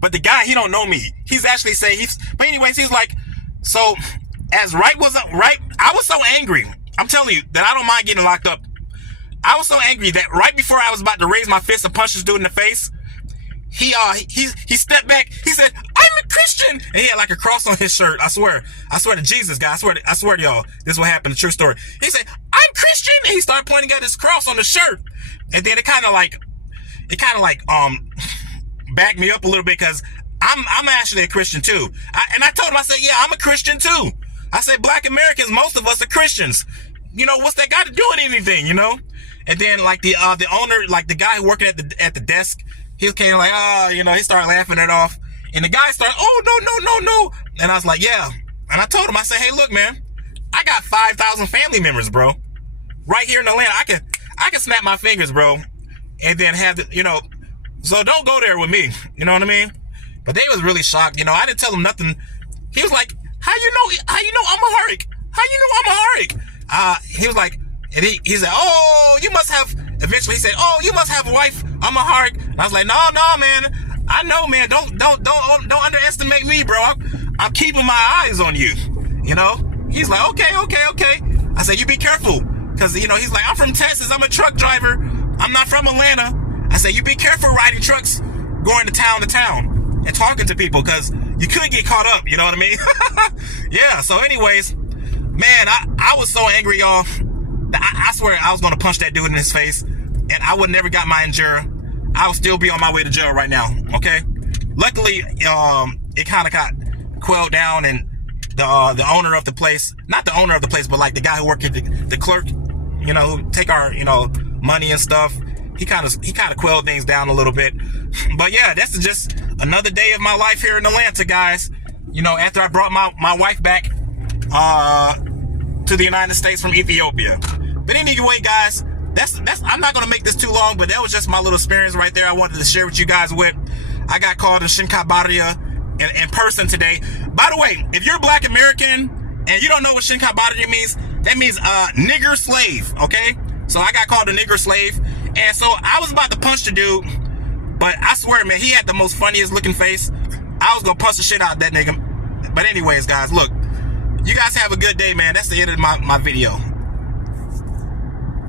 But the guy, he don't know me. He's actually saying but anyways, he's like, so as Wright, I was so angry. I'm telling you that I don't mind getting locked up. I was so angry that right before I was about to raise my fist and punch this dude in the face, he stepped back. He said, "I'm a Christian," and he had like a cross on his shirt. I swear to Jesus, guys. I swear to y'all, this is what happened. The true story. He said, "I'm Christian," and he started pointing at his cross on the shirt. And then it kind of like backed me up a little bit because I'm actually a Christian too. And I told him, I said, yeah, I'm a Christian too. I said, Black Americans, most of us are Christians. You know, what's that got to do with anything, you know? And then like the owner, like the guy working at the desk, he came like, you know, he started laughing it off. And the guy started, oh, no. And I was like, yeah. And I told him, I said, hey, look, man, I got 5,000 family members, bro. Right here in Atlanta. I can snap my fingers, bro. And then have the, you know, so don't go there with me. You know what I mean? But they was really shocked. You know, I didn't tell them nothing. He was like, how you know I'm a Harik? How you know I'm a Harik? He was like, and he said, oh, you must have, eventually he said, oh, you must have a wife. I'm a Harik. And I was like, no, man. I know, man. Don't underestimate me, bro. I'm keeping my eyes on you. You know? He's like, okay. I said, you be careful. Cause, you know, he's like, I'm from Texas. I'm a truck driver. I'm not from Atlanta. I said, you be careful riding trucks, going to town and talking to people, cause you could get caught up. You know what I mean? Yeah. So anyways, man, I was so angry, y'all. I swear I was going to punch that dude in his face, and I would never got my injure. I would still be on my way to jail right now. Okay. Luckily, it kind of got quelled down, and the owner of the place, not the owner of the place, but like the guy who worked at the clerk, you know, who take our, you know, money and stuff. He kind of quelled things down a little bit. But yeah, that's just another day of my life here in Atlanta, guys. You know, after I brought my wife back to the United States from Ethiopia. But anyway, guys, that's I'm not gonna make this too long, but that was just my little experience right there. I wanted to share with you guys with. I got called in Shinkabaria in person today. By the way, if you're a Black American and you don't know what Shinkabaria means, that means nigger slave. Okay, so I got called a nigger slave. And so I was about to punch the dude, but I swear, man, he had the most funniest looking face. I was gonna punch the shit out of that nigga. But anyways, guys, look, you guys have a good day, man. That's the end of my video.